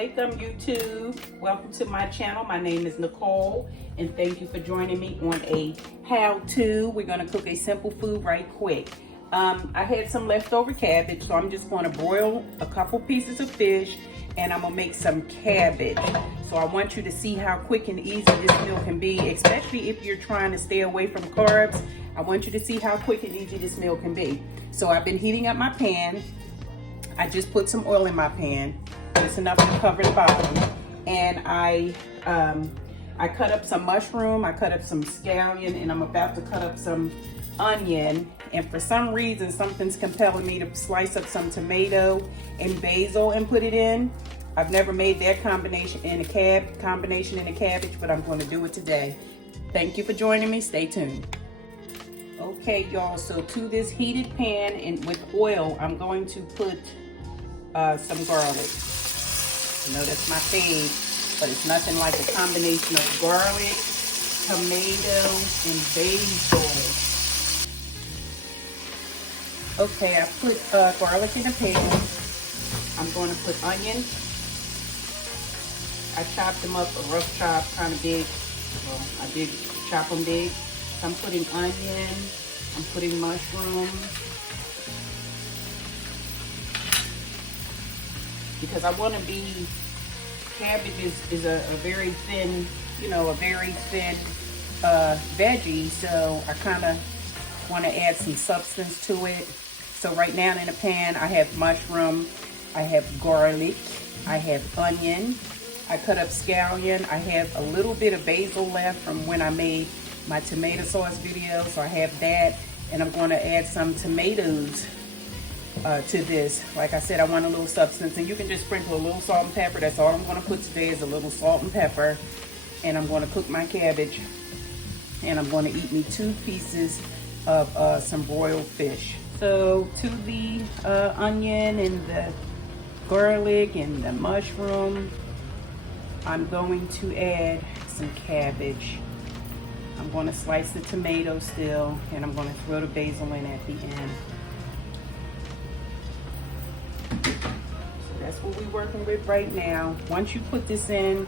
Alaikum YouTube. Welcome to my channel. My name is Nicole and thank you for joining me on a how-to. We're going to cook a simple food right quick. I had some leftover cabbage, so I'm just going to broil a couple pieces of fish and I'm going to make some cabbage. So I want you to see how quick and easy this meal can be, especially if you're trying to stay away from carbs. I want you to see how quick and easy this meal can be. So I've been heating up my pan. I just put some oil in my pan, just enough to cover the bottom. And I cut up some mushroom, I cut up some scallion, and I'm about to cut up some onion. And for some reason, something's compelling me to slice up some tomato and basil and put it in. I've never made that combination in a cabbage, but I'm going to do it today. Thank you for joining me. Stay tuned. Okay, y'all, so to this heated pan and with oil, I'm going to put some garlic. I know that's my fave, but it's nothing like a combination of garlic, tomato, and basil. Okay, I put garlic in a pan. I'm going to put onion. I chopped them up a rough chop, kind of big. Well, I did chop them big. So I'm putting onion. I'm putting mushroom. Because I want to be, cabbage is a very thin, a very thin veggie. So I kind of want to add some substance to it. So right now in the pan, I have mushroom, I have garlic, I have onion, I cut up scallion, I have a little bit of basil left from when I made my tomato sauce video, so I have that, and I'm going to add some tomatoes to this. Like I said, I want a little substance, and you can just sprinkle a little salt and pepper. That's all I'm going to put today is a little salt and pepper, and I'm going to cook my cabbage, and I'm going to eat me 2 pieces of some broiled fish. So to the onion and the garlic and the mushroom, I'm going to add some cabbage. I'm going to slice the tomato still, and I'm going to throw the basil in at the end. So that's what we're working with right now. Once you put this in,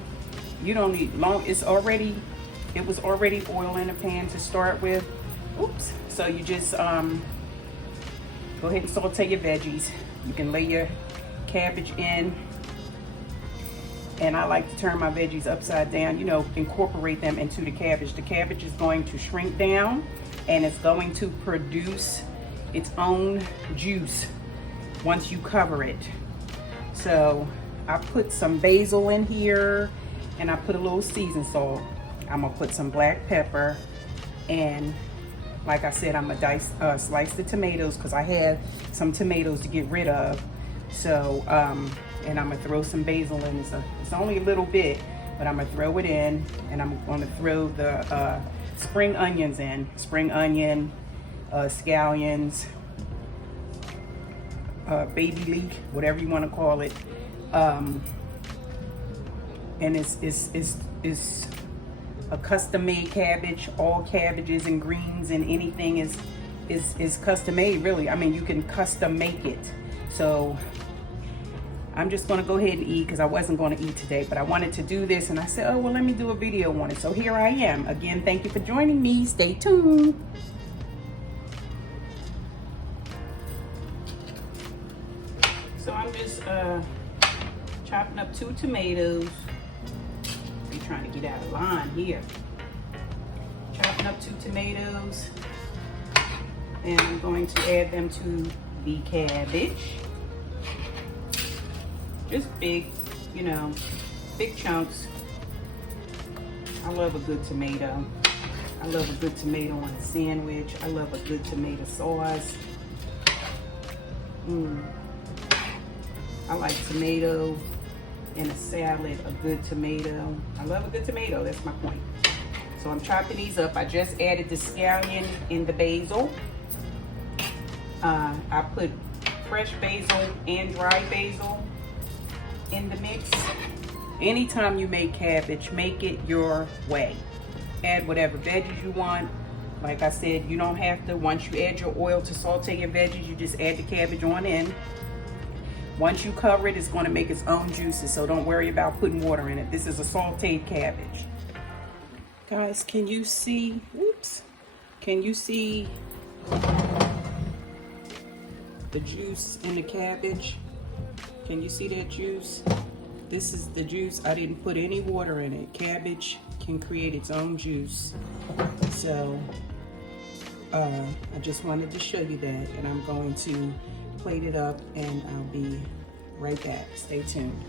you don't need long. It was already oil in the pan to start with. Oops. So you just go ahead and saute your veggies. You can lay your cabbage in. And I like to turn my veggies upside down, incorporate them into the cabbage. The cabbage is going to shrink down and it's going to produce its own juice once you cover it. So I put some basil in here and I put a little seasoned salt. I'm gonna put some black pepper, and like I said, I'm gonna slice the tomatoes because I have some tomatoes to get rid of. So, and I'm gonna throw some basil in. It's only a little bit, but I'm gonna throw it in, and I'm gonna throw the spring onions in. Spring onion, scallions, baby leek, whatever you want to call it. And it's a custom-made cabbage. All cabbages and greens and anything is custom-made, really. I mean, you can custom make it. So I'm just going to go ahead and eat because I wasn't going to eat today, but I wanted to do this, and I said, oh, well, let me do a video on it. So here I am. Again, thank you for joining me. Stay tuned. So I'm just chopping up 2 tomatoes. I'm trying to get out of line here. Chopping up 2 tomatoes, and I'm going to add them to the cabbage. Just big, big chunks. I love a good tomato. I love a good tomato on a sandwich. I love a good tomato sauce. I like tomato in a salad, a good tomato. I love a good tomato, that's my point. So I'm chopping these up. I just added the scallion and the basil. I put fresh basil and dry basil in the mix. Anytime you make cabbage, make it your way. Add whatever veggies you want. Like I said, you don't have to, once you add your oil to saute your veggies, you just add the cabbage on in. Once you cover it, it's going to make its own juices, so don't worry about putting water in it. This is a sauteed cabbage. Guys, can you see, oops, can you see the juice in the cabbage? Can you see that juice? This is the juice. I didn't put any water in it. Cabbage can create its own juice. So I just wanted to show you that, and I'm going to plate it up and I'll be right back. Stay tuned.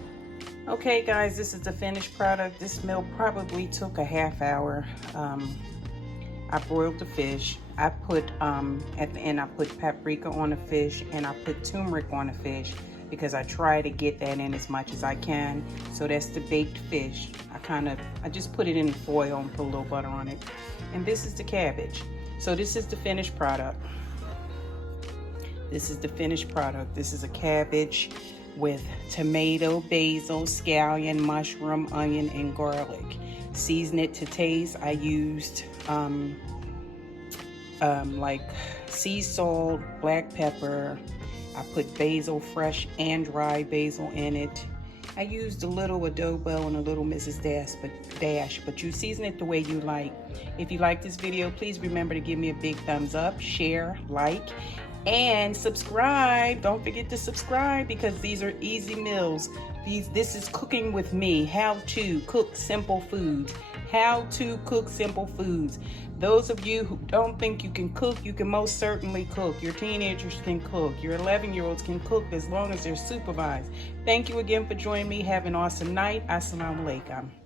Okay guys, this is the finished product. This meal probably took a half hour. I broiled the fish. I put, at the end, I put paprika on the fish and I put turmeric on the fish because I try to get that in as much as I can. So that's the baked fish. I just put it in foil and put a little butter on it. And this is the cabbage. So this is the finished product. This is the finished product. This is a cabbage with tomato, basil, scallion, mushroom, onion, and garlic. Season it to taste. I used like sea salt, black pepper. I put basil, fresh and dry basil in it. I used a little adobo and a little Mrs. Dash, but you season it the way you like. If you like this video, please remember to give me a big thumbs up, share, like, and subscribe. Don't forget to subscribe because these are easy meals. This is cooking with me. How to cook simple foods. How to cook simple foods. Those of you who don't think you can cook, you can most certainly cook. Your teenagers can cook. Your 11-year-olds can cook as long as they're supervised. Thank you again for joining me. Have an awesome night. Assalamu alaikum.